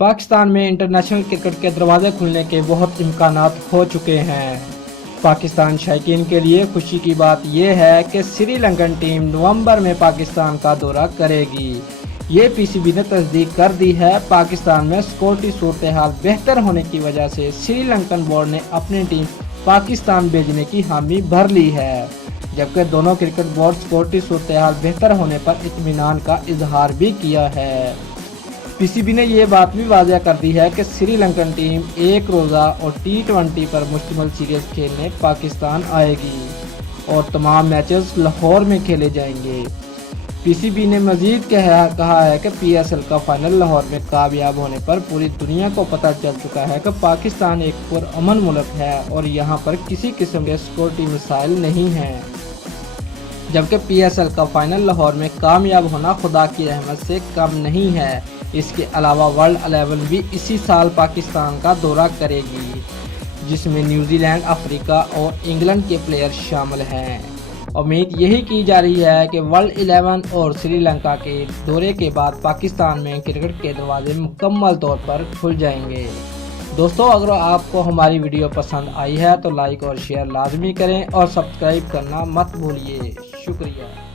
पाकिस्तान में international cricket के दरवाजे खुलने के बहुत इम्कानात हो चुके हैं। पाकिस्तान शायकीन के लिए खुशी की बात यह है कि श्रीलंकन टीम नवंबर में पाकिस्तान का दौरा करेगी। ये पीसीबी ने तस्दीक कर दी है। पाकिस्तान में सिक्योरिटी सूरत हाल बेहतर होने की वजह से श्रीलंकन बोर्ड ने अपनी टीम पाकिस्तान भेजने की हामी भर ली है, जबकि दोनों क्रिकेट बोर्ड सिक्योरिटी सूरत हाल बेहतर होने पर इत्मीनान का इजहार भी किया है। पीसीबी ने यह बात भी वाज़ह कर दी है कि श्रीलंकन टीम एक रोज़ा और T20 पर मुश्तमिल सीरीज खेलने पाकिस्तान आएगी और तमाम मैचेस लाहौर में खेले जाएंगे। पीसीबी ने मजीद कहा है कि PSL का फाइनल लाहौर में कामयाब होने पर पूरी दुनिया को पता चल चुका है कि पाकिस्तान एक पुरअमन मुल्क है और यहाँ पर किसी किस्म के सिक्योरिटी मसाइल नहीं हैं, जबकि PSL का फाइनल लाहौर में कामयाब होना खुदा की रहमत से कम नहीं है। इसके अलावा वर्ल्ड 11 भी इसी साल पाकिस्तान का दौरा करेगी, जिसमें न्यूजीलैंड, अफ्रीका और इंग्लैंड के प्लेयर शामिल हैं। उम्मीद यही की जा रही है कि वर्ल्ड 11 और श्रीलंका के दौरे के बाद पाकिस्तान में क्रिकेट के दरवाजे मुकम्मल तौर पर खुल जाएंगे। दोस्तों, अगर आपको हमारी वीडियो पसंद आई है तो लाइक और शेयर लाजमी करें और सब्सक्राइब करना मत भूलिए। शुक्रिया।